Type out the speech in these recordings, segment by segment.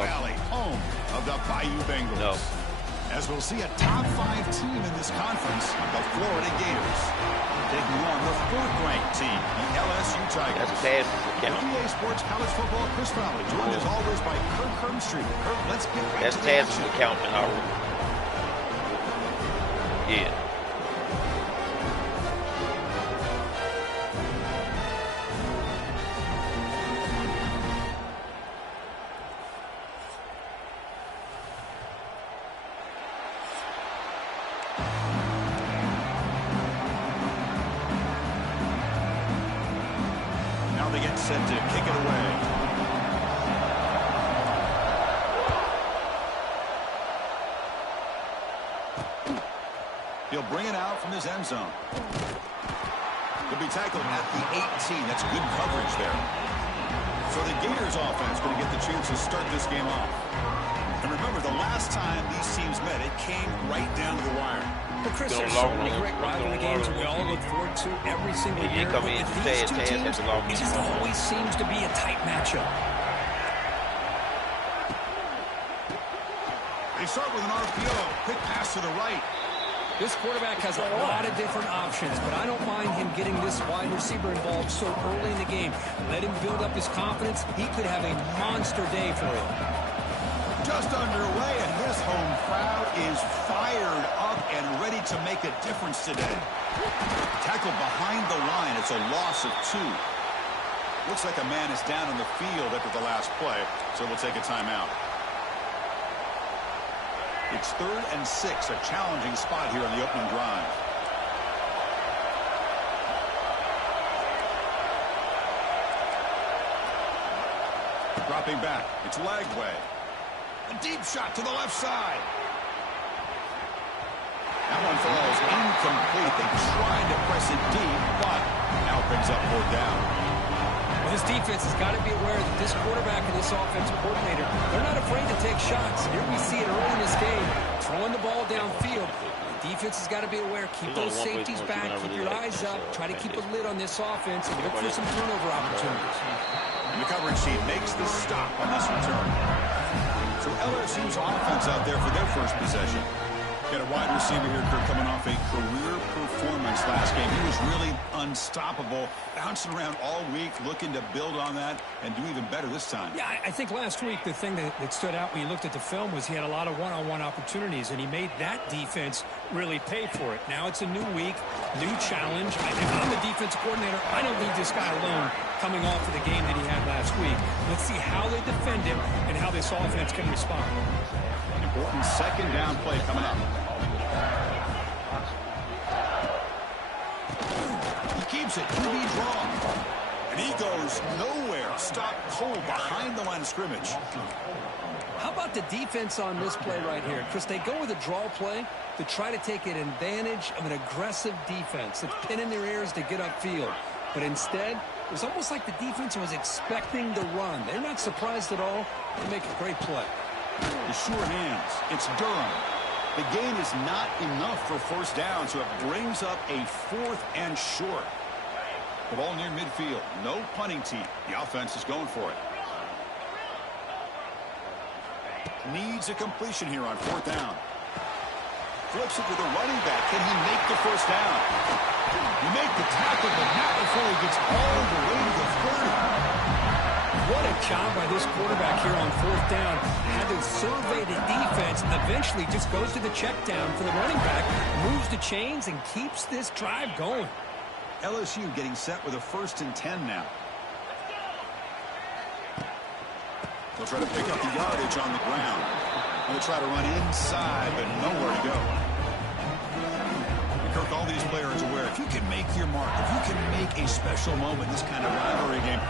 Valley, home of the Bayou Bengals. No. As we'll see a top 5 team in this conference, the Florida Gators, taking on the 4th-ranked team, the LSU Tigers. That's passes account. EA Sports College Football, Chris Fowler, joined as always by Kirk Hermstreet. Kirk, let's get right That's to the action. account in our room. Yeah. They get set to kick it away. He'll bring it out from his end zone. He'll be tackled at the 18. That's good coverage there. So the Gators offense going to get the chance to start this game off. And remember, the last time these teams met, it came right down to the wire. Well, Chris, there's so many great rivalry games that we all look forward to every single year. But with these two teams, it just always seems to be a tight matchup. They start with an RPO. Quick pass to the right. This quarterback has a lot of different options, but I don't mind him getting this wide receiver involved so early in the game. Let him build up his confidence. He could have a monster day for him. Just underway, and this home crowd is fired up and ready to make a difference today. Tackled behind the line. It's a loss of 2. Looks like a man is down on the field after the last play, so we'll take a timeout. It's 3rd and 6, a challenging spot here on the opening drive. Dropping back, it's Lagway. A deep shot to the left side. That one falls incomplete. They tried to press it deep, but now brings up 4th down. Well, this defense has got to be aware that this quarterback and this offensive coordinator, they're not afraid to take shots. Here we see it early in this game, throwing the ball downfield. The defense has got to be aware. Keep those safeties back. Keep your eyes up. Try to keep a lid on this offense and look for some turnover opportunities. And the coverage sheet makes the stop on this return. So LSU's offense out there for their first possession. Got a wide receiver here, Kirk, coming off a career performance last game. He was really unstoppable, bouncing around all week, looking to build on that and do even better this time. Yeah, I think last week the thing that stood out when you looked at the film was he had a lot of one-on-one opportunities, and he made that defense really pay for it. Now it's a new week, new challenge. If I'm the defense coordinator, I don't leave this guy alone coming off of the game that he had last week. Let's see how they defend him and how this offense can respond. An important 2nd down play coming up. He keeps it. QB draw. And he goes nowhere. Stop cold behind the line of scrimmage. How about the defense on this play right here? Chris, they go with a draw play to try to take an advantage of an aggressive defense that's pinning their ears to get upfield. But instead, it was almost like the defense was expecting the run. They're not surprised at all. They make a great play. The sure hands. It's Durham. The gain is not enough for 1st down, so it brings up a 4th and short. The ball near midfield. No punting team. The offense is going for it. Needs a completion here on 4th down. Flips it to the running back. Can he make the 1st down? You make the tackle, but not before he gets all the way to the 30. What a job by this quarterback here on 4th down. Had to survey the defense and eventually just goes to the check down for the running back, moves the chains, and keeps this drive going. LSU getting set with a 1st and 10 now. They'll try to pick up the yardage on the ground. They'll try to run inside, but nowhere to go. Kirk, all these players are aware, if you can make your mark, if you can make a special moment in this kind of rivalry game,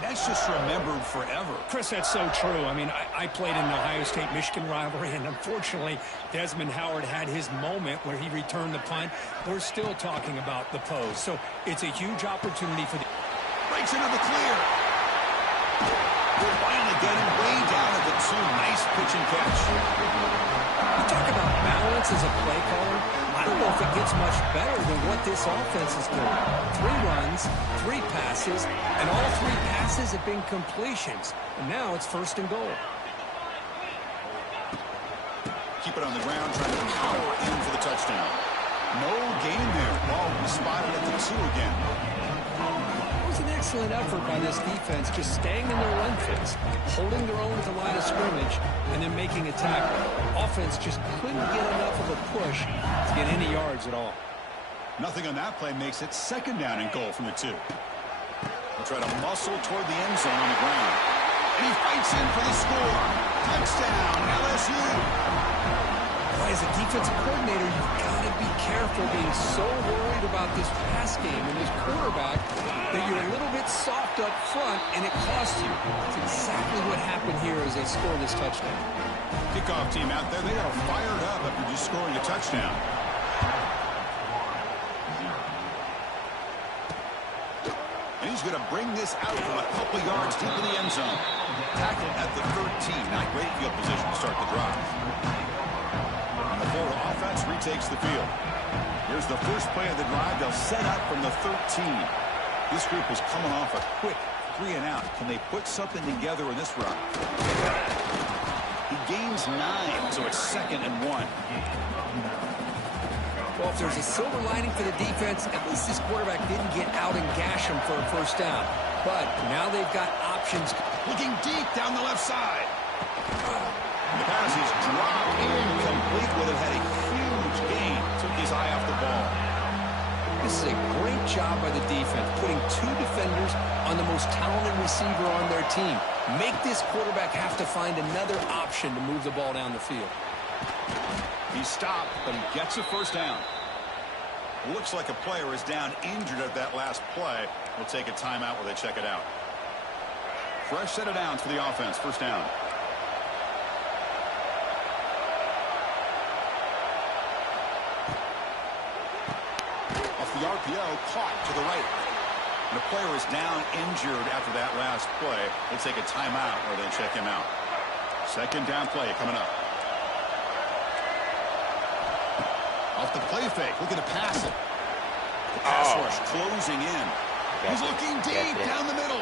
that's just remembered forever. Chris, that's so true. I mean, I played in the Ohio State-Michigan rivalry, and unfortunately, Desmond Howard had his moment where he returned the punt. We're still talking about the pose. So it's a huge opportunity for the... Breaks into the clear. We'll finally get him way down at the 2. Nice pitch and catch. You talk about balance as a play caller. I don't know if it gets much better than what this offense is doing. 3 runs, 3 passes, and all 3 passes have been completions. And now it's 1st and goal. keep it on the ground, trying to power in for the touchdown. No gain there. Ball spotted at the 2 again. It was an excellent effort by this defense, just staying in their run fits, holding their own at the line of scrimmage, and then making a tackle. Offense just couldn't get enough of a push to get any yards at all. Nothing on that play makes it 2nd down and goal from the 2. He'll try to muscle toward the end zone on the ground. And he fights in for the score. Touchdown, LSU. As a defensive coordinator, you've got to be careful being so worried about this pass game and this quarterback that you're a little bit soft up front, and it costs you. That's exactly what happened here as they scored this touchdown. Kickoff team out there, they are fired up after just scoring a touchdown. And he's going to bring this out from a couple yards deep in the end zone. Tackled at the 13. Not great field position to start the drive. And the Florida offense retakes the field. Here's the first play of the drive. They'll set up from the 13. This group is coming off a quick 3 and out. Can they put something together in this run? He gains 9, so it's 2nd and 1. Well, if there's a silver lining for the defense, at least this quarterback didn't get out and gash him for a first down. But now they've got options. Looking deep down the left side. The pass is dropped incomplete. Would have had a huge gain. Took his eye off the ball. This is a great job by the defense, putting 2 defenders on the most talented receiver on their team. Make this quarterback have to find another option to move the ball down the field. He stopped, but he gets a first down. Looks like a player is down injured at that last play. We'll take a timeout where they check it out. Fresh set of downs for the offense. First down. Off the RPO, caught to the right. And the player is down injured after that last play. We'll take a timeout where they check him out. 2nd down play coming up. Off the play fake, looking to pass it. The pass rush closing in. He's looking deep down the middle.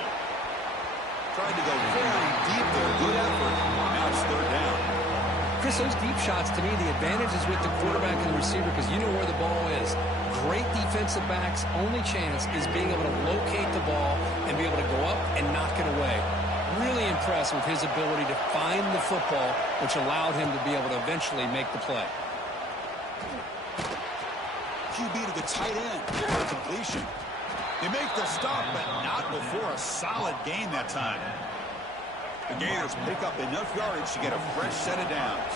Tried to go very deep there. Good effort. Now it's 3rd down. Chris, those deep shots, to me, the advantage is with the quarterback and the receiver because you know where the ball is. Great defensive backs' only chance is being able to locate the ball and be able to go up and knock it away. Really impressed with his ability to find the football, which allowed him to be able to eventually make the play. QB to the tight end. Completion. They make the stop, but not before a solid gain that time. The Gators pick up enough yardage to get a fresh set of downs.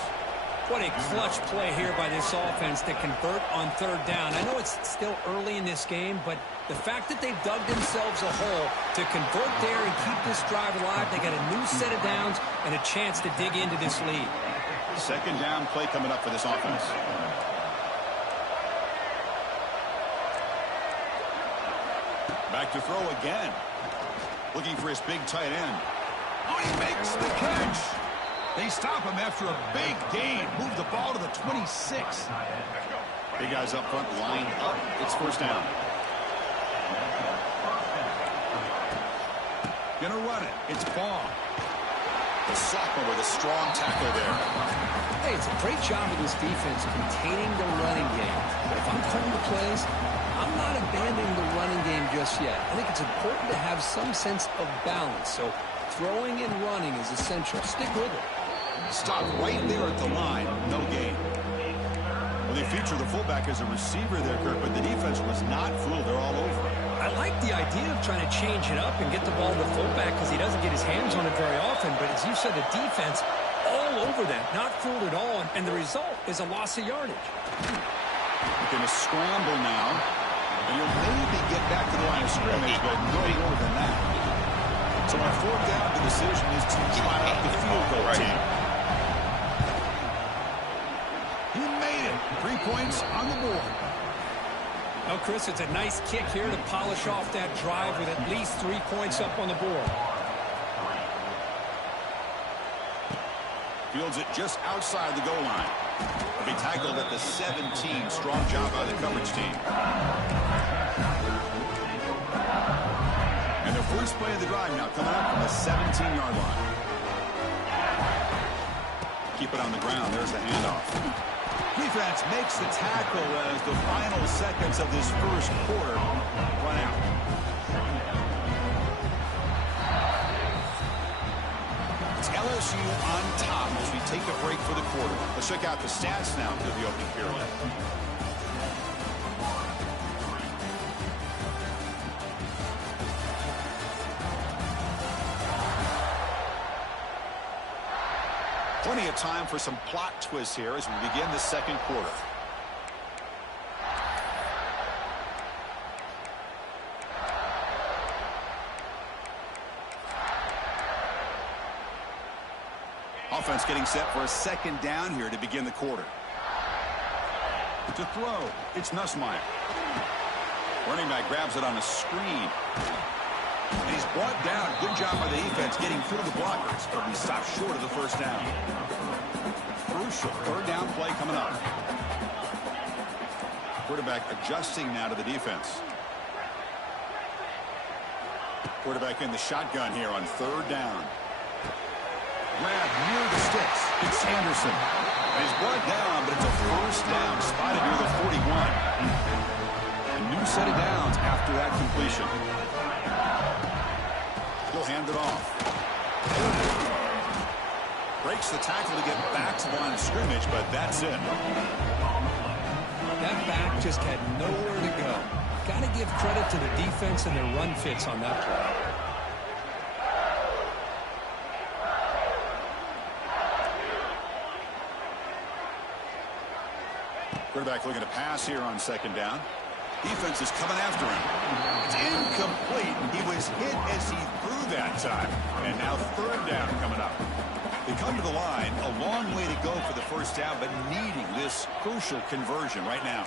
What a clutch play here by this offense to convert on 3rd down. I know it's still early in this game, but the fact that they've dug themselves a hole to convert there and keep this drive alive, they got a new set of downs and a chance to dig into this lead. 2nd down play coming up for this offense. Back to throw again. Looking for his big tight end. Oh, he makes the catch. They stop him after a big gain. Move the ball to the 26. Big guys up front lined up. It's first down. Gonna run it. It's Ball. The sophomore with a strong tackle there. Hey, it's a great job of this defense containing the running game. But if I'm calling the plays, I'm not abandoning the running game just yet. I think it's important to have some sense of balance. So throwing and running is essential. Stick with it. Stop right there at the line. No gain. Well, they feature the fullback as a receiver there, Kirk, but the defense was not fooled. They're all over it. I like the idea of trying to change it up and get the ball to the fullback because he doesn't get his hands on it very often. But as you said, the defense all over them, not fooled at all. And the result is a loss of yardage. They're going to scramble now. And you'll maybe get back to the line of scrimmage, but no more than that. So on 4th down, the decision is to try out the field goal team. He made it. 3 points on the board. Well, Chris, it's a nice kick here to polish off that drive with at least 3 points up on the board. Fields it just outside the goal line. He'll be tackled at the 17. Strong job by the coverage team. And the first play of the drive now coming up from the 17-yard line. keep it on the ground. There's the handoff. Defense makes the tackle as the final seconds of this first quarter run out. It's LSU on top as we take a break for the quarter. Let's check out the stats now to the opening period. Plenty of time for some plot twists here as we begin the second quarter. Offense getting set for a second down here to begin the quarter. To throw, it's Nussmeier. Running back grabs it on a screen. And he's brought down. Good job by the defense getting through the blockers, but we stop short of the first down. Crucial third down play coming up. Quarterback adjusting now to the defense. Quarterback in the shotgun here on third down. Grab near the sticks. It's Sanderson. And he's brought down, but it's a first down spotted near the 41. A new set of downs after that completion. He'll hand it off. Breaks the tackle to get back to the line of scrimmage, but that's it. That back just had nowhere to go. Got to give credit to the defense and their run fits on that play. Quarterback looking to pass here on second down. Defense is coming after him. It's incomplete. He was hit as he threw that time. And now third down coming up. They come to the line. A long way to go for the first down, but needing this crucial conversion right now.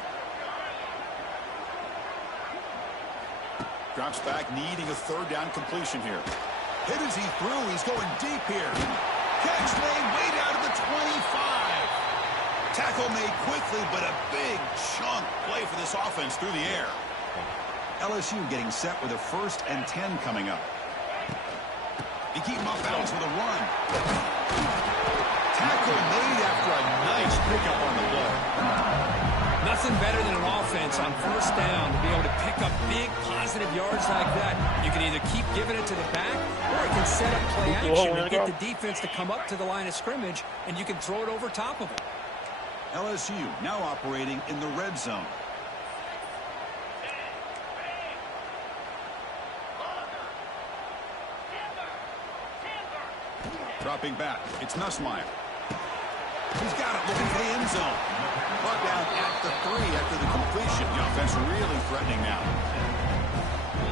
Drops back, needing a third down completion here. Hit as he threw. He's going deep here. Catch made way down to the 25. Tackle made quickly, but a big chunk play for this offense through the air. LSU getting set with a 1st and 10 coming up. They keep him off balance with a run. Tackle made after a nice pickup on the play. Nothing better than an offense on first down to be able to pick up big positive yards like that. You can either keep giving it to the back, or you can set up play action and get the defense to come up to the line of scrimmage, and you can throw it over top of them. LSU now operating in the red zone. Dropping back, it's Nussmeier. He's got it, looking for the end zone. Brought down at the 3 after the completion. The offense really threatening now.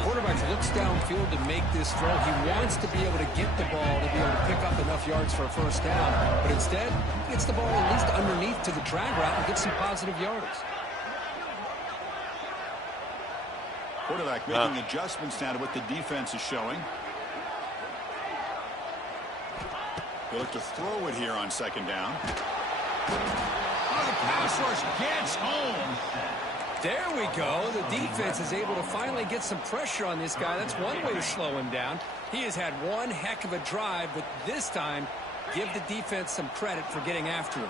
Quarterback looks downfield to make this throw. He wants to be able to get the ball to be able to pick up enough yards for a first down. But instead, he gets the ball at least underneath to the drag route and gets some positive yards. Quarterback making adjustments now to what the defense is showing. He'll look to throw it here on second down. Oh, the pass rush gets home. There we go. The defense is able to finally get some pressure on this guy. That's one way to slow him down. He has had one heck of a drive, but this time, give the defense some credit for getting after him.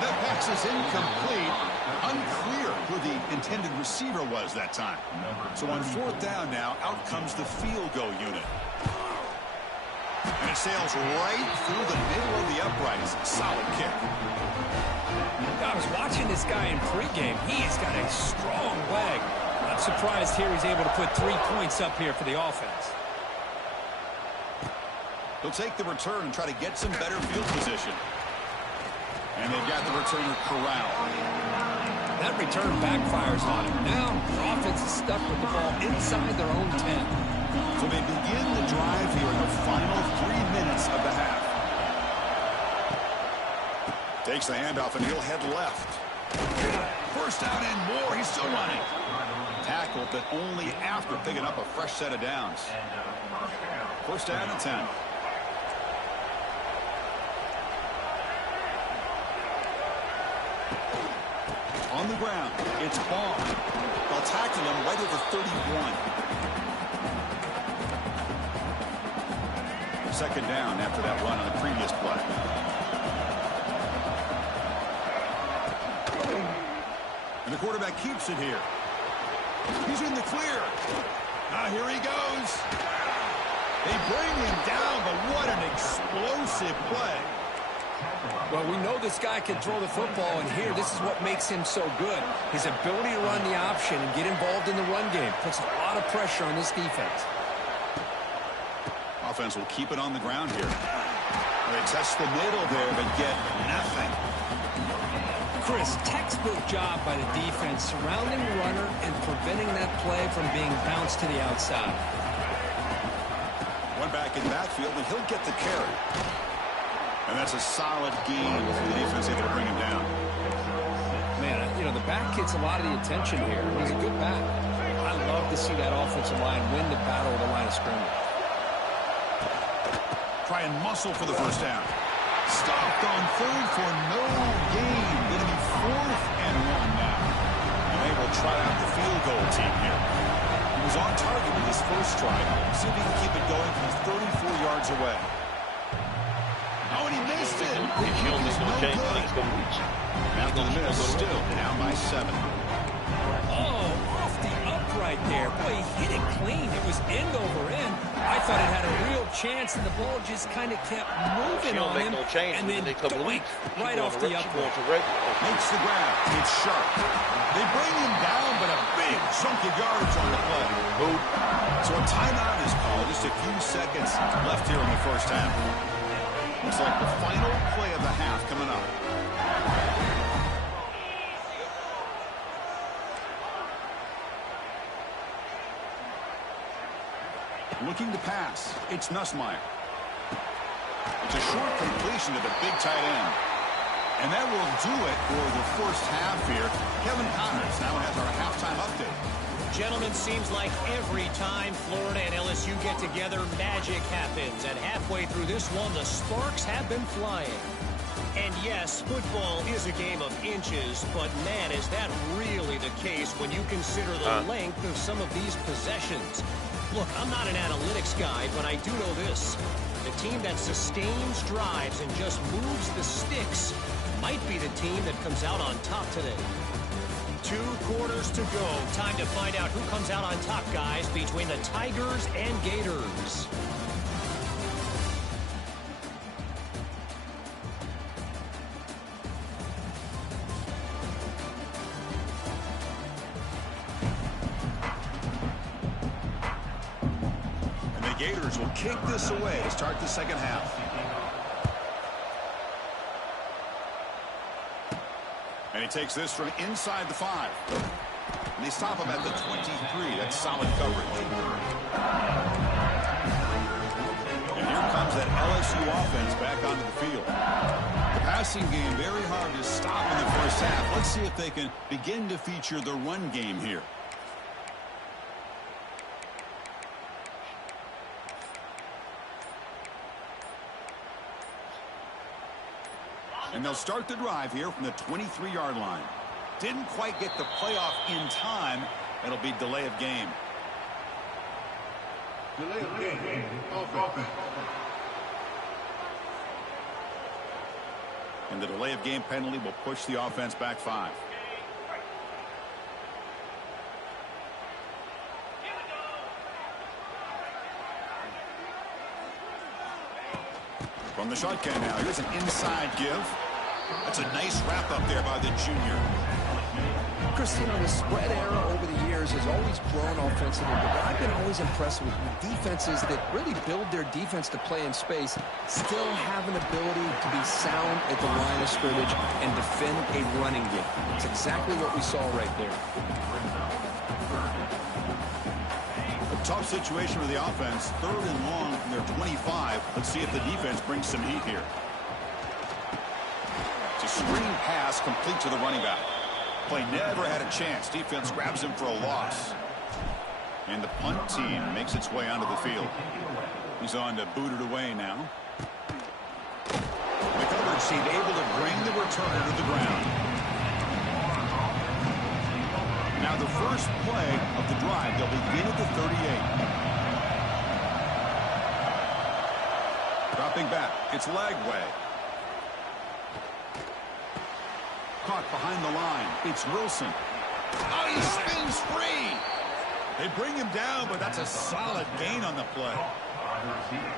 That pass is incomplete. Unclear who the intended receiver was that time. So on fourth down now, out comes the field goal unit. And it sails right through the middle of the uprights. Solid kick. I was watching this guy in pregame. He's got a strong leg. Not surprised here he's able to put 3 points up here for the offense. He'll take the return and try to get some better field position. And they've got the returner corralled. That return backfires on him. Now, their offense is stuck with the ball inside their own 10. So they begin the drive here in the final 3 minutes of the half. Takes the handoff, and he'll head left. First down and more. He's still running. Tackled, but only after picking up a fresh set of downs. First down and 10. On the ground, it's Ball. They'll tackle him right over 31. Second down after that run on the previous play. And the quarterback keeps it here. He's in the clear. Here he goes. They bring him down, but what an explosive play. Well, we know this guy can throw the football, and here, this is what makes him so good. His ability to run the option and get involved in the run game puts a lot of pressure on this defense. Offense will keep it on the ground here. They test the middle there, but get nothing. Chris, textbook job by the defense surrounding the runner and preventing that play from being bounced to the outside. One back in the backfield, and he'll get the carry. And that's a solid gain for the defense able to bring him down. Man, you know, the back gets a lot of the attention here. He's a good back. I love to see that offensive line win the battle of the line of scrimmage. Try and muscle for the first down. Stopped on third for no gain. Going to be 4th and 1 now. And they will try out the field goal team here. He was on target with his first try. See if he can keep it going from 34 yards away. Oh, and he missed it. No good. After the miss, still down by 7. Oh, off the upright there. Boy, he hit it clean. It was end over end. I thought it had a real chance, and the ball just kind of kept moving on him. And then doink, right off the upright. Makes the grab. It's sharp. They bring him down, but a big chunk of yardage on the play. So a timeout is called. Just a few seconds left here in the first half. Looks like the final play of the half coming up. Looking to pass. It's Nussmeier. It's a short completion to the big tight end. And that will do it for the first half here. Kevin Connors now has our halftime update. Gentlemen, seems like every time Florida and LSU get together, magic happens. And halfway through this one, the sparks have been flying. And yes, football is a game of inches, but man, is that really the case when you consider the length of some of these possessions. Look, I'm not an analytics guy, but I do know this. The team that sustains drives and just moves the sticks might be the team that comes out on top today. 2 quarters to go. Time to find out who comes out on top, guys, between the Tigers and Gators. And the Gators will kick this away to start the second half. And he takes this from inside the 5. And they stop him at the 23. That's solid coverage. And here comes that LSU offense back onto the field. The passing game very hard to stop in the first half. Let's see if they can begin to feature the run game here. And they'll start the drive here from the 23-yard line. Didn't quite get the playoff in time. It'll be delay of game. Delay of game. Offense. And the delay of game penalty will push the offense back 5. From the shotgun now, here's an inside give. That's a nice wrap up there by the junior. Chris, you know, the spread era over the years has always grown offensively, but I've been always impressed with defenses that really build their defense to play in space, still have an ability to be sound at the line of scrimmage and defend a running game. It's exactly what we saw right there. Tough situation for the offense. 3rd and long from their 25. Let's see if the defense brings some heat here. It's a screen pass complete to the running back. Play never had a chance. Defense grabs him for a loss. And the punt team makes its way onto the field. He's on to boot it away now. The coverage team able to bring the returner to the ground. Now the first play of the drive, they'll begin at the 38. Dropping back, it's Lagway. Caught behind the line, it's Wilson. Oh, he spins free. They bring him down, but that's a solid gain on the play.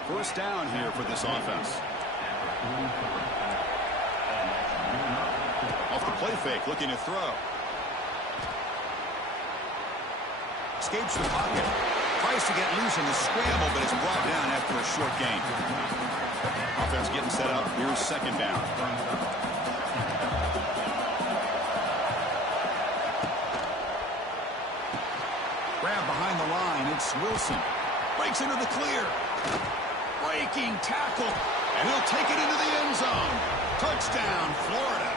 First down here for this offense. Off the play fake, looking to throw. Escapes the pocket. Tries to get loose in the scramble, but it's brought down after a short gain. Offense getting set up. Here's second down. Grab behind the line. It's Wilson. Breaks into the clear. Breaking tackle. And he'll take it into the end zone. Touchdown, Florida.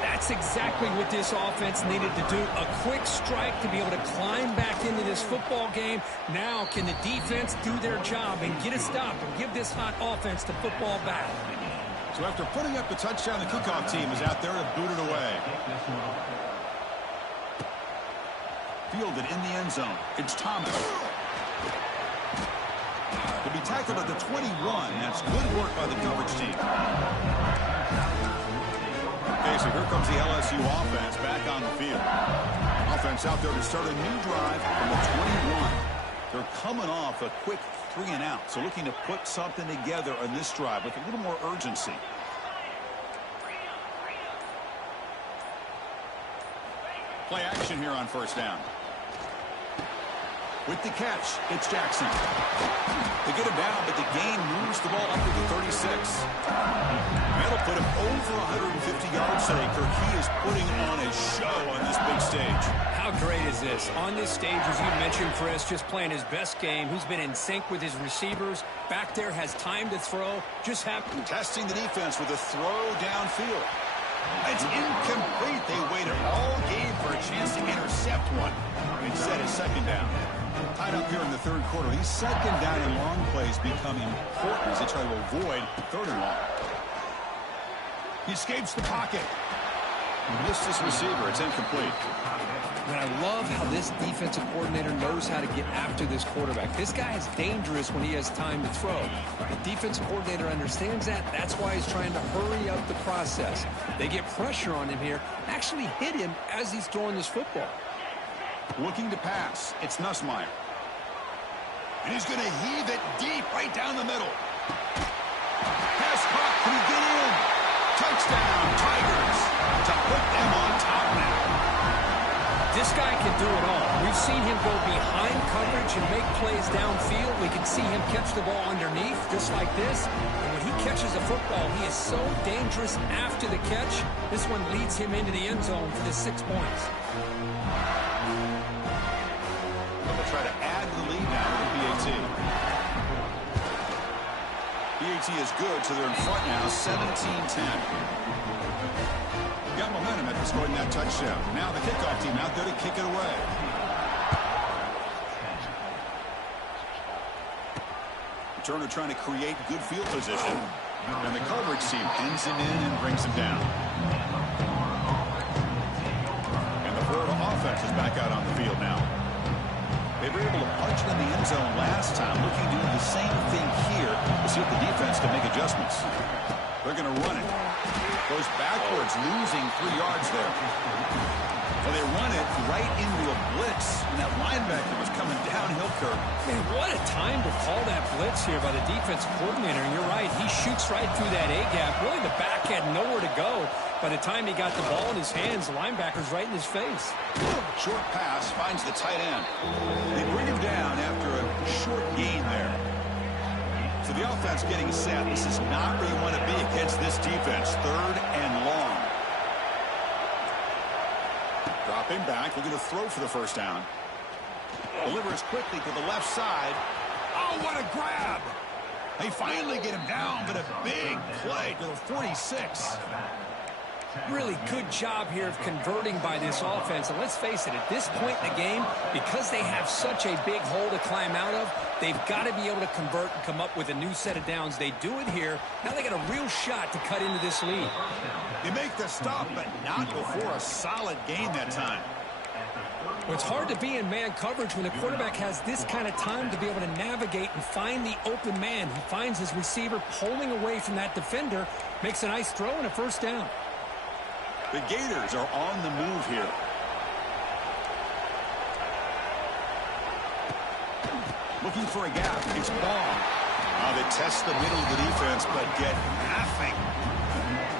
That's exactly what this offense needed to do. A quick strike to be able to climb back into this football game. Now can the defense do their job and get a stop and give this hot offense the football back? So after putting up the touchdown, the kickoff team is out there to boot it away. Fielded in the end zone. It's Thomas. He'll be tackled at the 21. That's good work by the coverage team. Okay, so here comes the LSU offense back on the field. Offense out there to start a new drive from the 21. They're coming off a quick 3-and-out, so looking to put something together on this drive with a little more urgency. Play action here on first down. With the catch, it's Jackson. They get him down, but the gain moves the ball up to the 36. That'll put him over 150 yards today, Kirk. He is putting on a show on this big stage. How great is this? On this stage, as you mentioned, Chris, just playing his best game. He's been in sync with his receivers. Back there, has time to throw. Just happened. Testing the defense with a throw downfield. It's incomplete. They waited all game for a chance to intercept one. Instead, it's second down. Tied up here in the third quarter. These second down and long plays become important as they try to avoid third and long. He escapes the pocket. He missed his receiver. It's incomplete. And I love how this defensive coordinator knows how to get after this quarterback. This guy is dangerous when he has time to throw. The defensive coordinator understands that. That's why he's trying to hurry up the process. They get pressure on him here, actually hit him as he's throwing this football. Looking to pass. It's Nussmeier. And he's going to heave it deep right down the middle. Pass caught. Can he get in? Touchdown, Tigers. To put them on top now. This guy can do it all. We've seen him go behind coverage and make plays downfield. We can see him catch the ball underneath, just like this. And when he catches a football, he is so dangerous after the catch. This one leads him into the end zone for the 6 points. They'll try to add to the lead now with the PAT. PAT is good, so they're in front now, 17-10. Got momentum after scoring that touchdown. Now the kickoff team out there to kick it away. Turner trying to create good field position. And the coverage team pins him in and brings him down. And the Florida offense is back out on the field now. They were able to punch it in the end zone last time. Looking to do the same thing here to see if the defense can make adjustments. They're going to run it. Goes backwards, losing 3 yards there. Well, they run it right into a blitz, and that linebacker was coming downhill, Kirk. Man, what a time to call that blitz here by the defensive coordinator. And you're right, he shoots right through that A-gap. Really, the back had nowhere to go. By the time he got the ball in his hands, the linebacker's right in his face. Short pass finds the tight end. They bring him down after a short gain there. So the offense getting set. This is not where you want to be against this defense. Third and long. Dropping back, looking to throw for the first down. Delivers quickly to the left side. Oh, what a grab! They finally get him down, but a big play to the 46. Really good job here of converting by this offense. And let's face it, at this point in the game, because they have such a big hole to climb out of, they've got to be able to convert and come up with a new set of downs. They do it here. Now they got a real shot to cut into this lead. They make the stop, but not before a solid gain that time. Well, it's hard to be in man coverage when the quarterback has this kind of time to be able to navigate and find the open man. He finds his receiver pulling away from that defender, makes a nice throw and a first down. The Gators are on the move here. Looking for a gap. It's Ball. They test the middle of the defense, but get nothing.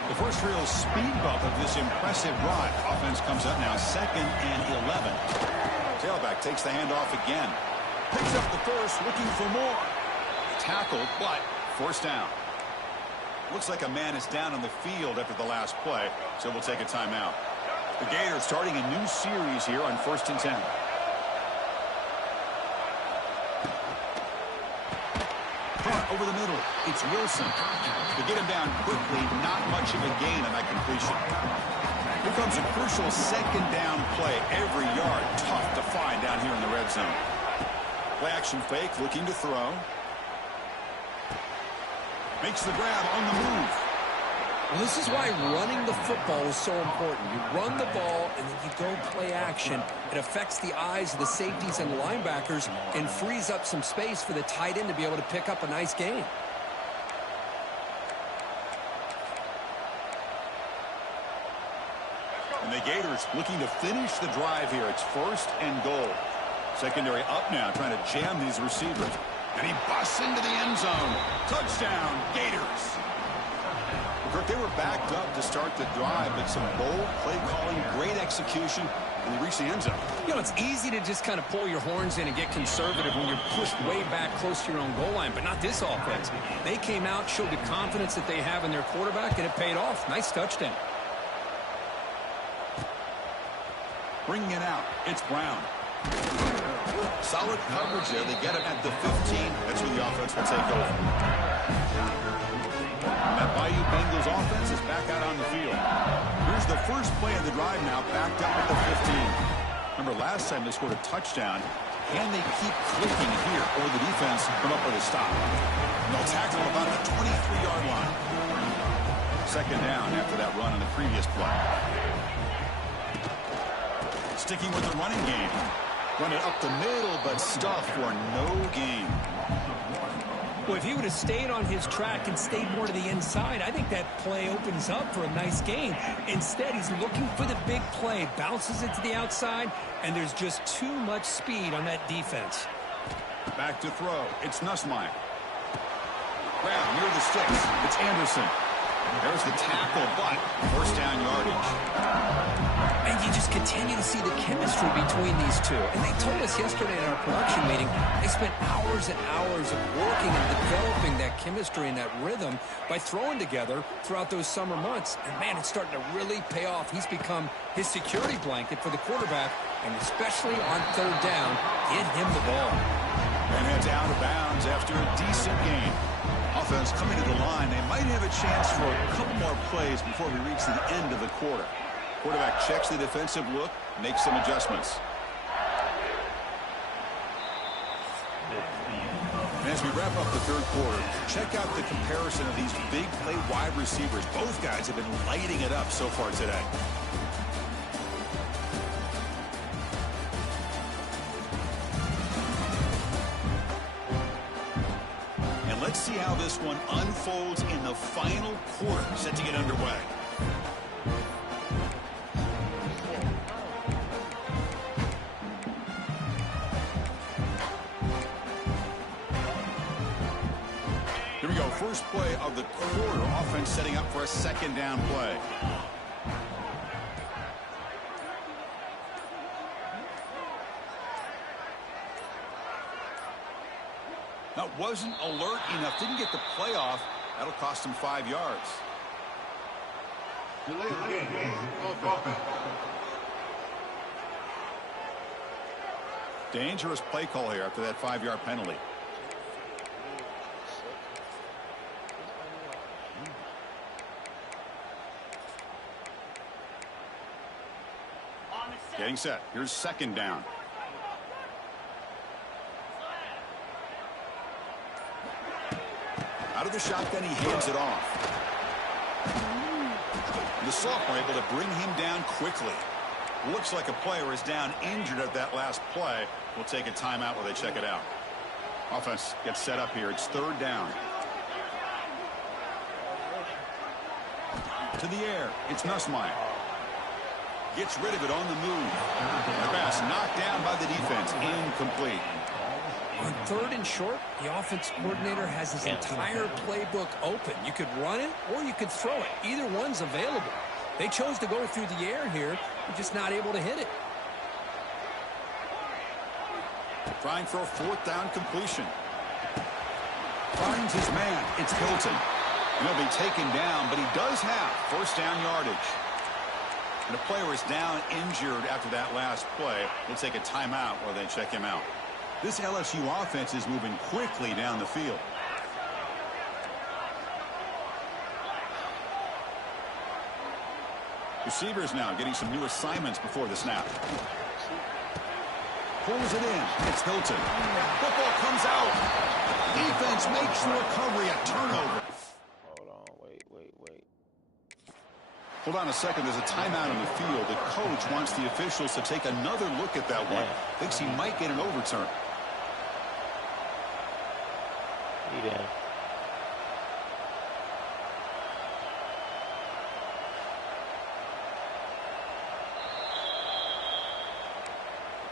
The first real speed bump of this impressive drive. Offense comes up now 2nd and 11. Tailback takes the handoff again. Picks up the first, looking for more. Tackled, but forced down. Looks like a man is down on the field after the last play, so we'll take a timeout. The Gators starting a new series here on 1st and 10. Over the middle, it's Wilson. To get him down quickly, not much of a gain on that completion. Here comes a crucial 2nd down play. Every yard tough to find down here in the red zone. Play action fake, looking to throw. Makes the grab on the move. Well, this is why running the football is so important. You run the ball, and then you go play action. It affects the eyes of the safeties and linebackers and frees up some space for the tight end to be able to pick up a nice gain. And the Gators looking to finish the drive here. It's 1st and goal. Secondary up now, trying to jam these receivers. And he busts into the end zone. Touchdown, Gators. They were backed up to start the drive, but some bold play calling, great execution, and they reach the end zone. You know, it's easy to just kind of pull your horns in and get conservative when you're pushed way back close to your own goal line, but not this offense. They came out, showed the confidence that they have in their quarterback, and it paid off. Nice touchdown. Bringing it out, it's Brown. Solid coverage there. They get him at the 15. That's where the offense will take over. That Bayou Bengals offense is back out on the field. Here's the first play of the drive now, backed up at the 15. Remember, last time they scored a touchdown. Can they keep clicking here, or the defense come up with a stop? And they'll tackle about the 23-yard line. 2nd down after that run on the previous play. Sticking with the running game. Run it up the middle, but stuffed for no gain. Well, if he would have stayed on his track and stayed more to the inside, I think that play opens up for a nice gain. Instead, he's looking for the big play, bounces it to the outside, and there's just too much speed on that defense. Back to throw. It's Nussmeier. Grab near the sticks. It's Anderson. There's the tackle, but first down yardage. And you just continue to see the chemistry between these two. And they told us yesterday in our production meeting, they spent hours and hours of working and developing that chemistry and that rhythm by throwing together throughout those summer months. And, man, it's starting to really pay off. He's become his security blanket for the quarterback, and especially on 3rd down, get him the ball. And heads out of bounds after a decent gain. Offense coming to the line. They might have a chance for a couple more plays before we reach the end of the quarter. Quarterback checks the defensive look, makes some adjustments. And as we wrap up the 3rd quarter, check out the comparison of these big play wide receivers. Both guys have been lighting it up so far today. And let's see how this one unfolds in the final quarter, set to get underway. Here we go, first play of the quarter. Offense setting up for a 2nd down play. That wasn't alert enough. Didn't get the play off. That'll cost him 5 yards. Dangerous play call here after that 5-yard penalty. Getting set. Here's 2nd down. Out of the shotgun, he hands it off. The sophomore able to bring him down quickly. Looks like a player is down injured at that last play. We'll take a timeout while they check it out. Offense gets set up here. It's third down. To the air. It's Nussmeier. Gets rid of it on the move. The pass knocked down by the defense. Incomplete. On third and short, the offense coordinator has his entire playbook open. You could run it or you could throw it. Either one's available. They chose to go through the air here. They're just not able to hit it. Trying for a fourth down completion. Finds his man. It's Hilton. And he'll be taken down, but he does have first down yardage. And the player is down injured after that last play. We'll take a timeout while they check him out. This LSU offense is moving quickly down the field. Receivers now getting some new assignments before the snap. Pulls it in. It's Hilton. Football comes out. Defense makes the recovery. A turnover. Hold on. Wait. Hold on a second. There's a timeout on the field. The coach wants the officials to take another look at that one. Thinks he might get an overturn. Yeah.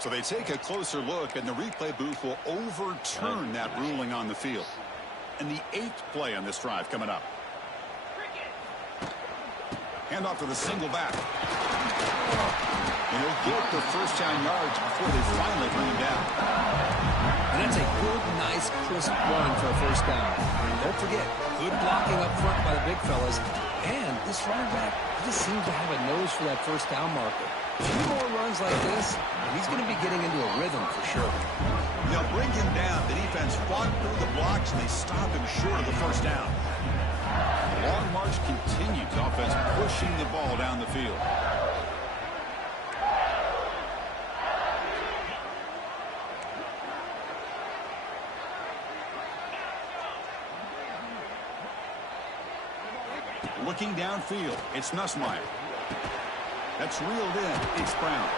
So they take a closer look, and the replay booth will overturn that ruling on the field. And the 8th play on this drive coming up. Hand off to the single back. And he'll get the first down yards before they finally bring him down. And that's a good, nice, crisp run for a first down. And don't forget, good blocking up front by the big fellas. And this running back just seems to have a nose for that first down marker. A few more runs like this, and he's going to be getting into a rhythm for sure. They'll bring him down. The defense fought through the blocks, and they stop him short of the first down. The long march continues. Offense pushing the ball down the field. Looking downfield, it's Nussmeier. That's reeled in. It's Brown.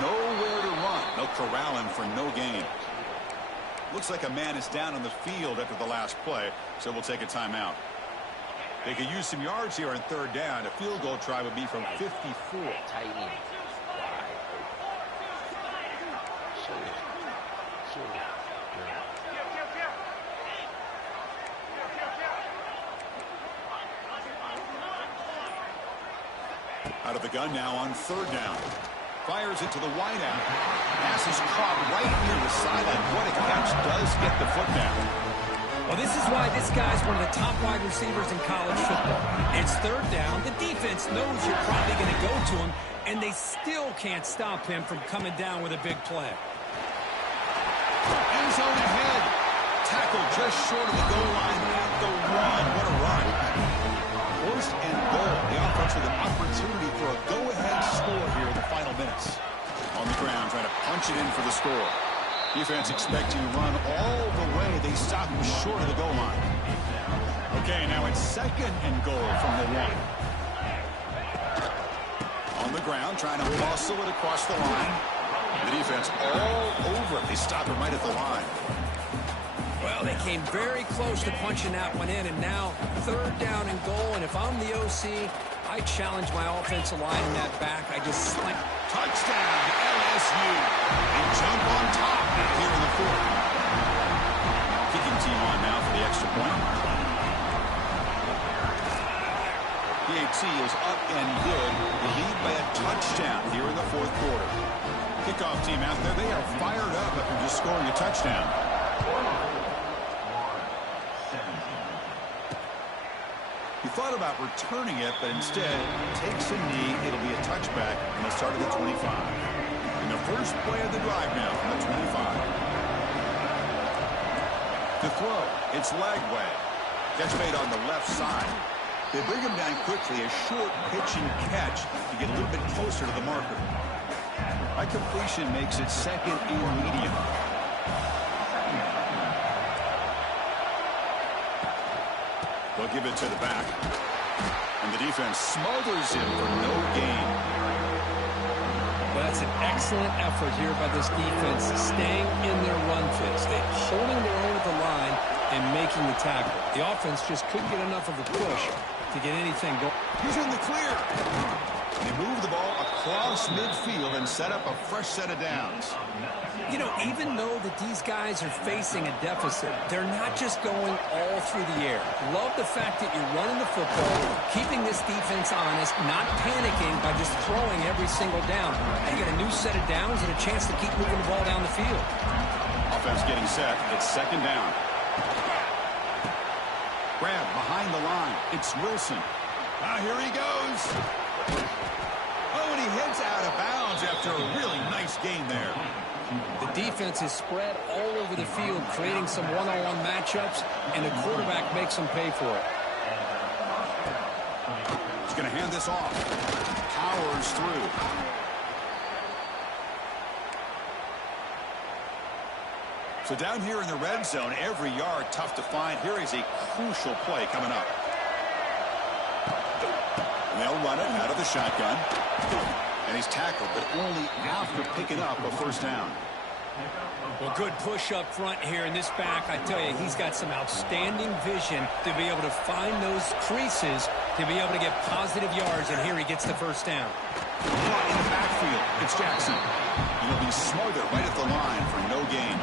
Nowhere to run. They'll corral him for no gain. Looks like a man is down on the field after the last play, so we'll take a timeout. They could use some yards here on third down. A field goal try would be from 54. Tight end. Out of the gun now on third down. Fires it to the wideout. Pass is caught right near the sideline. What a catch. Does get the foot down. Well, this is why this guy's one of the top wide receivers in college football. It's third down. The defense knows you're probably going to go to him, and they still can't stop him from coming down with a big play. End zone ahead. Tackle just short of the goal line at the one. What a run. First and goal. The offense with an opportunity for a go-ahead score here in the final minutes. On the ground, trying to punch it in for the score. Defense expecting to run all the way. They stop him short of the goal line. Okay, now it's second and goal from the one. On the ground, trying to muscle it across the line. The defense all over it. They stop him right at the line. Well, they came very close to punching that one in, and now third down and goal. And if I'm the OC, I challenge my offensive line in that back. I just slam. Touchdown to LSU. They jump on top here in the fourth. Kicking team on now for the extra point. PAT is up and good. They lead by a touchdown here in the fourth quarter. Kickoff team out there. They are fired up after just scoring a touchdown. He thought about returning it, but instead takes a knee. It'll be a touchback, and they'll start at the 25. And the first play of the drive now from the 25. To throw, it's Lagway. Catch made on the left side. They bring him down quickly, a short pitching catch to get a little bit closer to the marker. By completion makes it second and medium. They'll give it to the back. And the defense smothers him for no gain. That's an excellent effort here by this defense, staying in their run fits. They're holding their own at the line and making the tackle. The offense just couldn't get enough of a push to get anything going. He's in the clear. They move the ball across midfield and set up a fresh set of downs. You know, even though that these guys are facing a deficit, they're not just going all through the air. Love the fact that you're running the football, keeping this defense honest, not panicking by just throwing every single down. You get a new set of downs and a chance to keep moving the ball down the field. Offense getting set. It's second down. Grab behind the line. It's Wilson. Here he goes. Oh, and he heads out of bounds after a really nice gain there. The defense is spread all over the field, creating some one-on-one matchups, and the quarterback makes them pay for it. He's going to hand this off. Powers through. So down here in the red zone, every yard tough to find. Here is a crucial play coming up. They'll run it out of the shotgun. And he's tackled, but only after picking up a first down. Well, good push up front here in this back. I tell you, he's got some outstanding vision to be able to find those creases, to be able to get positive yards, and here he gets the first down. Caught in the backfield. It's Jackson. He'll be smothered right at the line for no gain.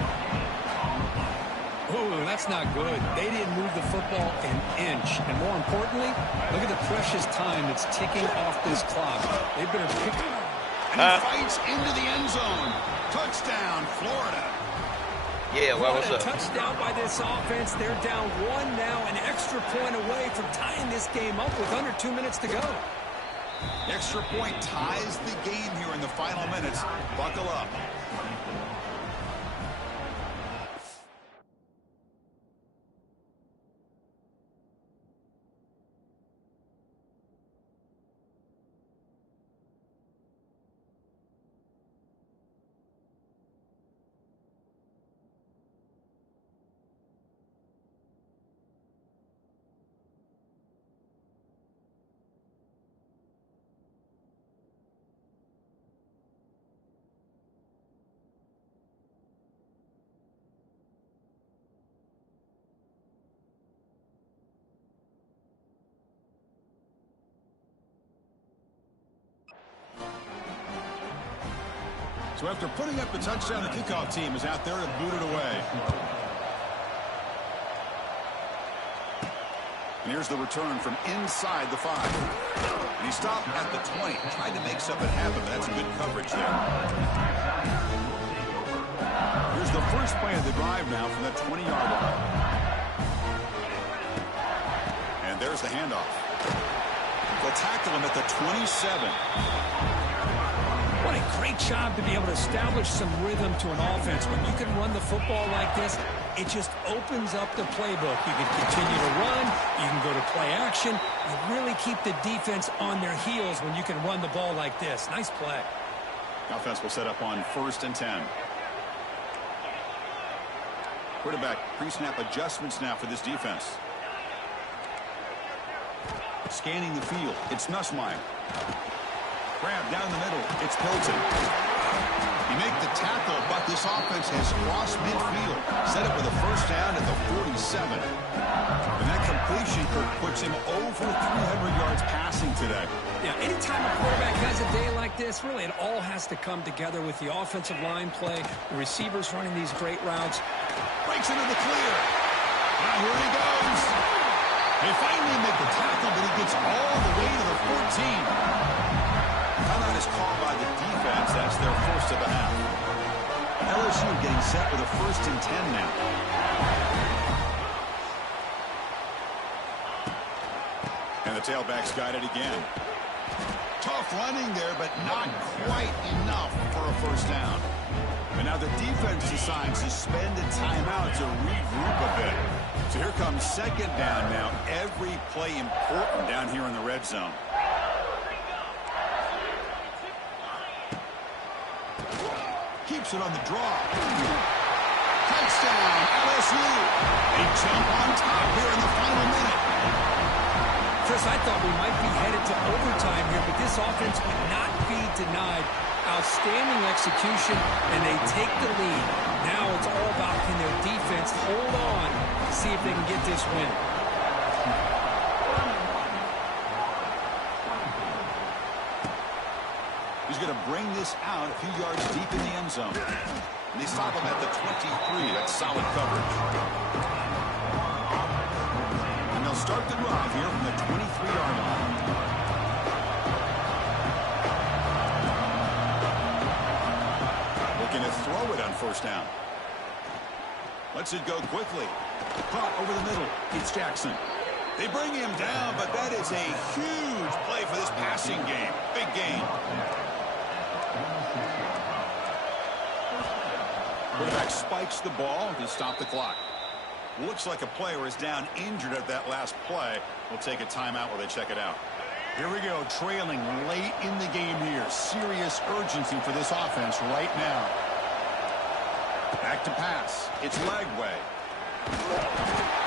Oh, that's not good. They didn't move the football an inch. And more importantly, look at the precious time that's ticking off this clock. They better pick it up. And he fights into the end zone. Touchdown, Florida. Yeah, well, what's up? Touchdown by this offense. They're down one now, an extra point away from tying this game up with under 2 minutes to go. Extra point ties the game here in the final minutes. Buckle up. So after putting up the touchdown, the kickoff team is out there to boot it away. And here's the return from inside the 5. And he stopped at the 20. Tried to make something happen, but that's good coverage there. Here's the first play of the drive now from that 20-yard line. And there's the handoff. They'll tackle him at the 27. What a great job to be able to establish some rhythm to an offense. When you can run the football like this, it just opens up the playbook. You can continue to run. You can go to play action. You really keep the defense on their heels when you can run the ball like this. Nice play. Offense will set up on 1st and 10. Quarterback pre-snap adjustments now for this defense. Scanning the field. It's Nussmeier. Grab down the middle. It's Pilton. He make the tackle, but this offense has crossed midfield. Set up with a first down at the 47. And that completion, Kirk, puts him over 300 yards passing today. Yeah, anytime a quarterback has a day like this, really it all has to come together with the offensive line play, the receivers running these great routes. Breaks into the clear. Now here he goes. They finally make the tackle, but he gets all the way to the 14. Timeout is called by the defense. That's their first of the half. LSU getting set with a 1st and 10 now. And the tailback's got it again. Tough running there, but not quite enough for a first down. And now the defense decides to spend a timeout to regroup a bit. So here comes second down now. Every play important down here in the red zone. Keeps it on the draw. Touchdown, LSU. They jump on top here in the final minute. Chris, I thought we might be headed to overtime here, but this offense could not be denied. Outstanding execution, and they take the lead. Now it's all about can their defense hold on to see if they can get this win. He's going to bring this out a few yards deep in the end zone. And they stop him at the 23. That's solid coverage. And they'll start the drive here from the 23-yard line. Looking to throw it on first down. Lets it go quickly. Caught over the middle. It's Jackson. They bring him down, but that is a huge play for this passing game. Big game. Quarterback spikes the ball to stop the clock. Looks like a player is down injured at that last play. We'll take a timeout while they check it out. Here we go, trailing late in the game here. Serious urgency for this offense right now. Back to pass. It's Lagway.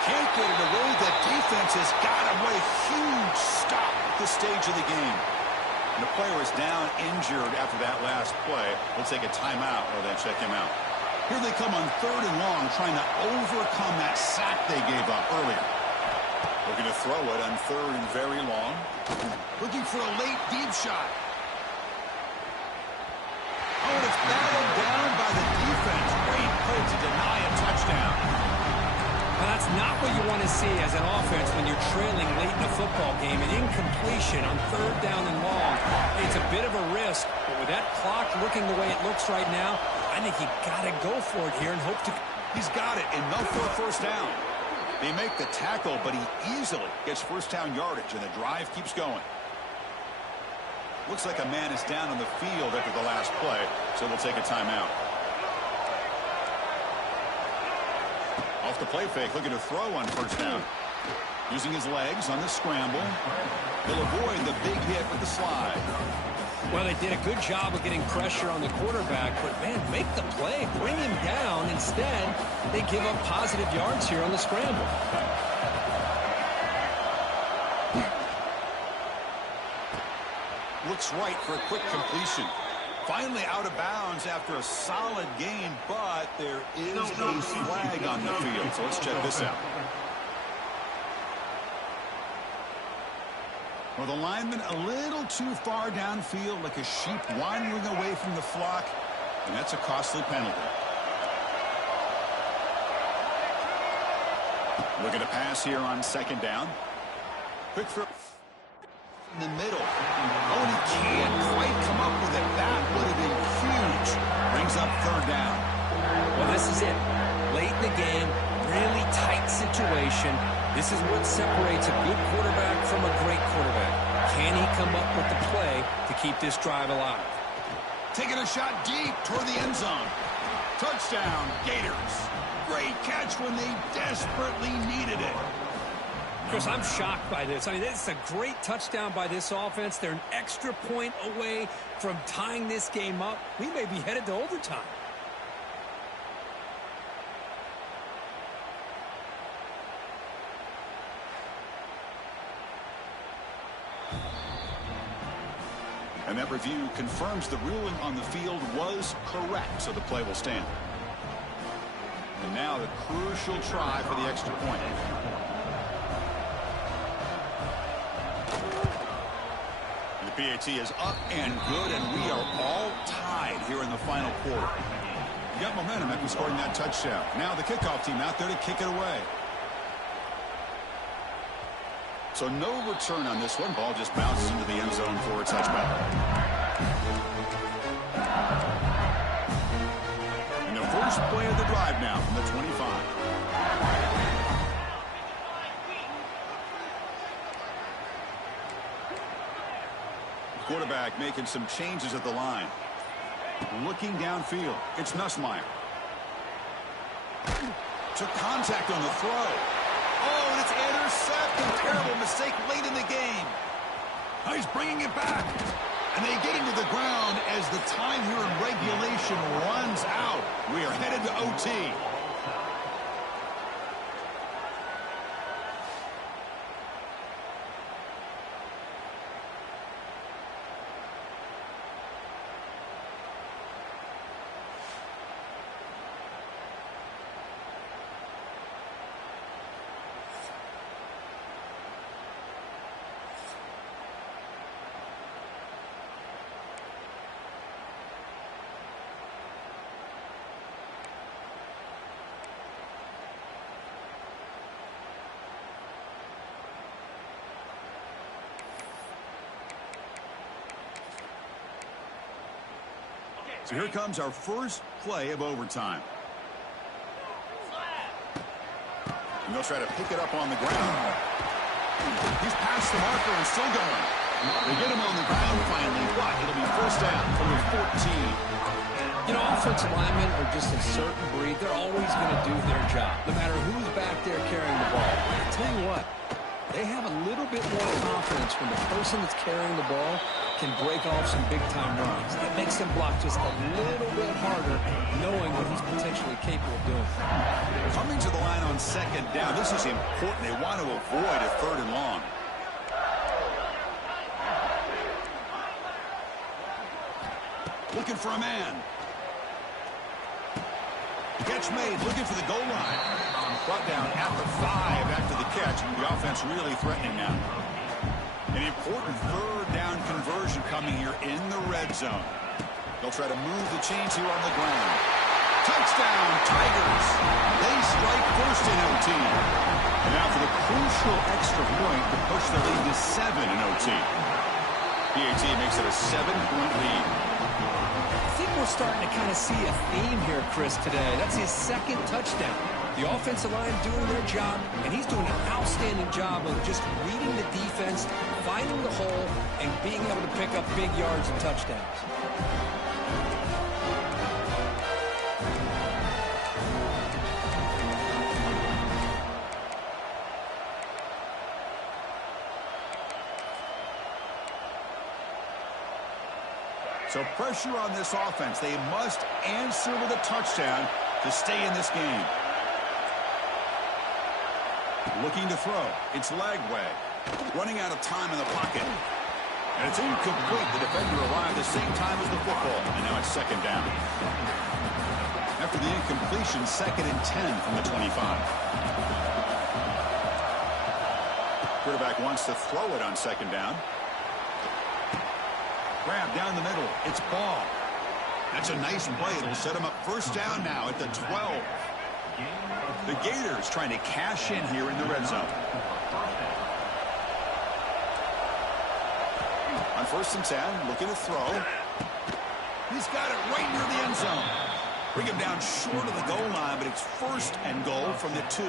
Can't get it away. The defense has got him. What a huge stop at this stage of the game. And the player is down injured after that last play. We'll take a timeout while they check him out. Here they come on 3rd and long, trying to overcome that sack they gave up earlier. Looking to throw it on 3rd and very long. Looking for a late deep shot. Oh, and it's battled down by the defense. Great play to deny a touchdown. Well, that's not what you want to see as an offense when you're trailing late in a football game. An incompletion on 3rd down and long. It's a bit of a risk, but with that clock looking the way it looks right now, I think you got to go for it here and hope to... He's got it, and no for a first down. They make the tackle, but he easily gets first down yardage, and the drive keeps going. Looks like a man is down on the field after the last play, so we'll take a timeout. Off the play fake, looking to throw on first down. Using his legs on the scramble. He'll avoid the big hit with the slide. Well, they did a good job of getting pressure on the quarterback, but, man, make the play. Bring him down. Instead, they give up positive yards here on the scramble. Looks right for a quick completion. Finally out of bounds after a solid gain, but there is a flag on the field. So let's check this out. Well, the lineman a little too far downfield, like a sheep wandering away from the flock, and that's a costly penalty. Looking to pass here on 2nd down. Quick throw in the middle. Oh, and he can't quite come up with it. That would have been huge. Brings up 3rd down. Well, this is it. Late in the game, really tight situation. This is what separates a good quarterback from a great quarterback. Can he come up with the play to keep this drive alive? Taking a shot deep toward the end zone. Touchdown, Gators. Great catch when they desperately needed it. Chris, I'm shocked by this. I mean, this is a great touchdown by this offense. They're an extra point away from tying this game up. We may be headed to overtime. And that review confirms the ruling on the field was correct, so the play will stand. And now the crucial try for the extra point. And the PAT is up and good, and we are all tied here in the final quarter. You got momentum after scoring that touchdown. Now the kickoff team out there to kick it away. So no return on this one. Ball just bounces into the end zone for a touchback. And the first play of the drive now from the 25. Quarterback making some changes at the line. Looking downfield. It's Nussmeier. Took contact on the throw. Oh, and it's intercepted. Terrible mistake late in the game. Now he's bringing it back. And they get into the ground as the time here in regulation runs out. We are headed to OT. So here comes our first play of overtime. And they'll try to pick it up on the ground. He's past the marker and still going. They get him on the ground finally, but it'll be first down from the 14. You know, offensive linemen are just a certain breed. They're always going to do their job, no matter who's back there carrying the ball. I tell you what, they have a little bit more confidence when the person that's carrying the ball can break off some big-time runs. That makes them block just a little bit harder, knowing what he's potentially capable of doing. Coming to the line on second down, this is important. They want to avoid a third and long. Looking for a man. Catch made, looking for the goal line. Brought down at the 5 after the catch. The offense really threatening now. An important third down conversion coming here in the red zone. They'll try to move the chains here on the ground. Touchdown, Tigers. They strike first in OT. And now for the crucial extra point to push the lead to 7 in OT. PAT makes it a 7-point lead. I think we're starting to kind of see a theme here, Chris, today. That's his second touchdown. The offensive line doing their job, and he's doing an outstanding job of just reading the defense, finding the hole, and being able to pick up big yards and touchdowns. So pressure on this offense. They must answer with a touchdown to stay in this game. Looking to throw. It's Lagway. Running out of time in the pocket. And it's incomplete. The defender arrived the same time as the football. And now it's second down. After the incompletion, 2nd and 10 from the 25. Quarterback wants to throw it on second down. Grab down the middle. It's Ball. That's a nice play. It'll set him up first down now at the 12. The Gators trying to cash in here in the red zone. On 1st and 10, looking to throw. He's got it right near the end zone. Bring him down short of the goal line, but it's 1st and goal from the 2.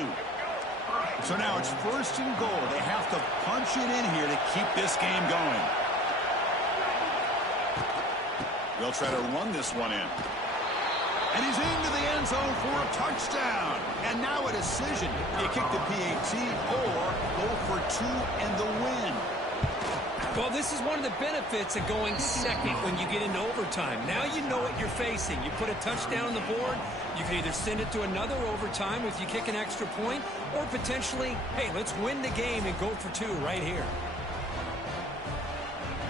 So now it's 1st and goal. They have to punch it in here to keep this game going. They'll try to run this one in. And he's into the end zone for a touchdown. And now a decision. Do you kick the PAT or go for 2 and the win? Well, this is one of the benefits of going second when you get into overtime. Now you know what you're facing. You put a touchdown on the board, you can either send it to another overtime if you kick an extra point, or potentially, hey, let's win the game and go for 2 right here.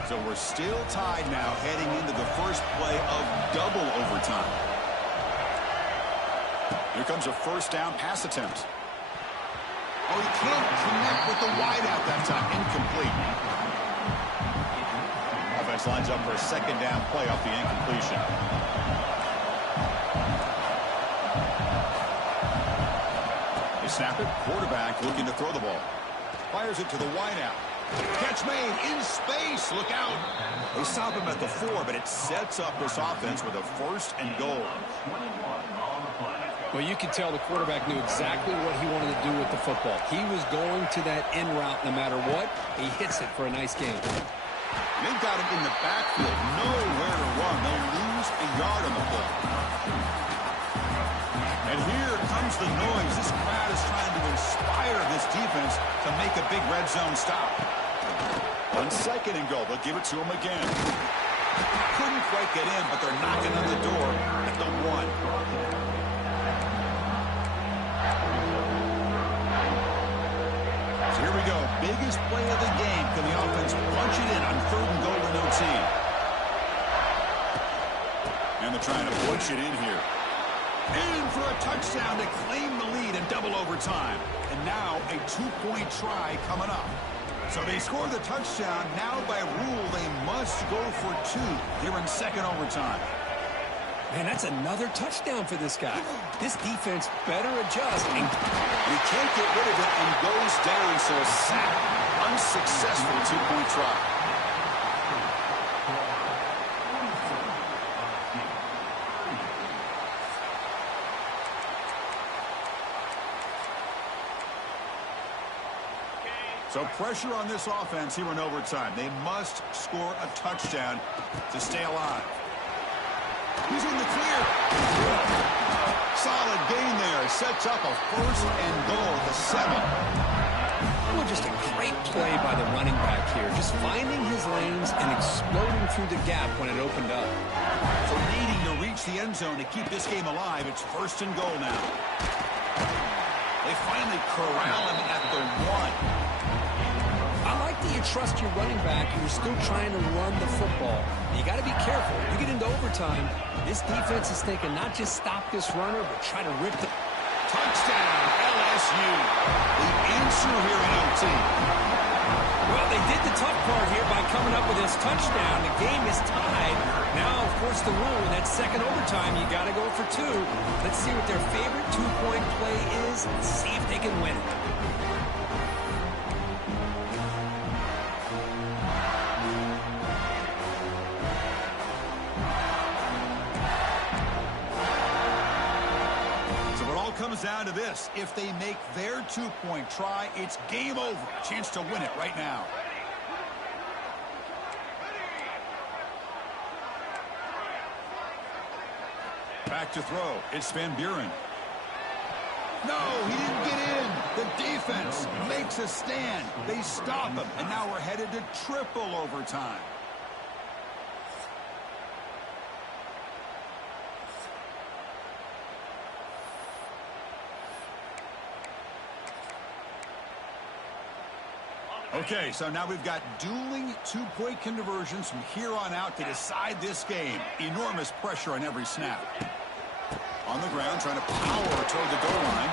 So we're still tied now heading into the first play of double overtime. Here comes a first down pass attempt. Oh, he can't connect with the wideout that time. Incomplete. Offense lines up for a second down play off the incompletion. They snap it. Quarterback looking to throw the ball. Fires it to the wideout. Catch made in space. Look out. They stop him at the 4, but it sets up this offense with a 1st and goal. Well, you could tell the quarterback knew exactly what he wanted to do with the football. He was going to that in route no matter what. He hits it for a nice game. They've got him in the backfield. Nowhere to run. They'll lose a yard on the play. And here comes the noise. This crowd is trying to inspire this defense to make a big red zone stop. On 2nd and goal, they'll give it to him again. Couldn't quite get in, but they're knocking on the door at the 1. So here we go. Biggest play of the game. Can the offense punch it in on 3rd and goal in OT? And they're trying to punch it in here. In for a touchdown to claim the lead in double overtime. And now a 2-point try coming up. So they score the touchdown. Now by rule, they must go for 2 here in 2nd overtime. Man, that's another touchdown for this guy. This defense better adjust. And he can't get rid of it and goes down, so a sack. Unsuccessful 2-point try. So pressure on this offense here in overtime. They must score a touchdown to stay alive. He's in the clear. Solid gain there. Sets up a 1st and goal at the 7. Well, just a great play by the running back here. Just finding his lanes and exploding through the gap when it opened up. So needing to reach the end zone to keep this game alive. It's 1st and goal now. They finally corral him at the 1. I like that you trust your running back. You're still trying to run the football. You got to be careful. You get into overtime, this defense is thinking not just stop this runner, but try to rip the... Touchdown, LSU. The answer here in OT. Well, they did the tough part here by coming up with this touchdown. The game is tied. Now, of course, the rule in that second overtime, you got to go for 2. Let's see what their favorite 2-point play is and see if they can win it. Comes down to this. If they make their 2-point try, it's game over. Chance to win it right now. Back to throw. It's Van Buren. No, he didn't get in. The defense makes a stand. They stop him, and now we're headed to triple overtime. Okay, so now we've got dueling 2-point conversions from here on out to decide this game. Enormous pressure on every snap. On the ground, trying to power toward the goal line.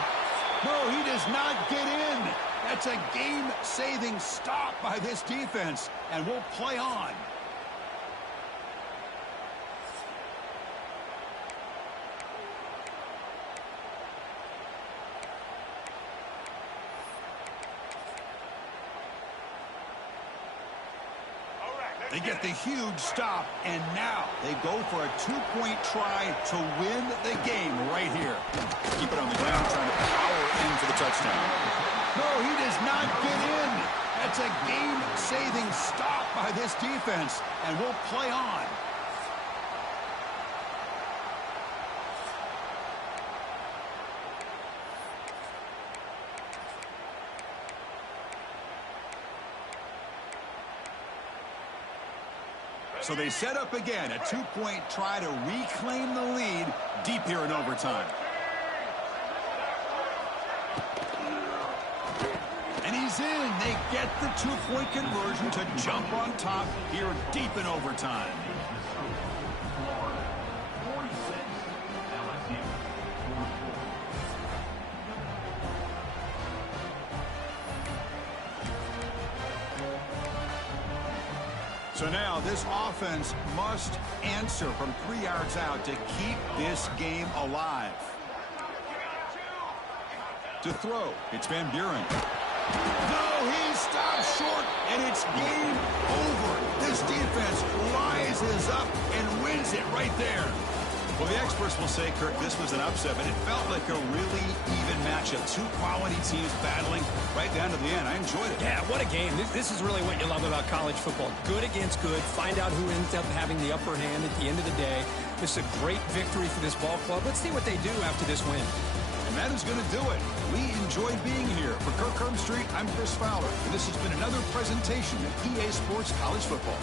No, he does not get in. That's a game-saving stop by this defense, and we'll play on. They get the huge stop, and now they go for a 2-point try to win the game right here. Keep it on the ground, trying to power in for the touchdown. No, he does not get in. That's a game-saving stop by this defense, and we'll play on. So they set up again, a 2-point try to reclaim the lead deep here in overtime. And he's in. They get the 2-point conversion to jump on top here deep in overtime. So now this offense must answer from 3 yards out to keep this game alive. To throw, it's Van Buren. No, he stops short, and it's game over. This defense rises up and wins it right there. Well, the experts will say, Kirk, this was an upset, but it felt like a really even matchup. 2 quality teams battling right down to the end. I enjoyed it. Yeah, what a game. This is really what you love about college football. Good against good. Find out who ends up having the upper hand at the end of the day. This is a great victory for this ball club. Let's see what they do after this win. And that is going to do it. We enjoyed being here. For Kirk Street, I'm Chris Fowler. And this has been another presentation of EA Sports College Football.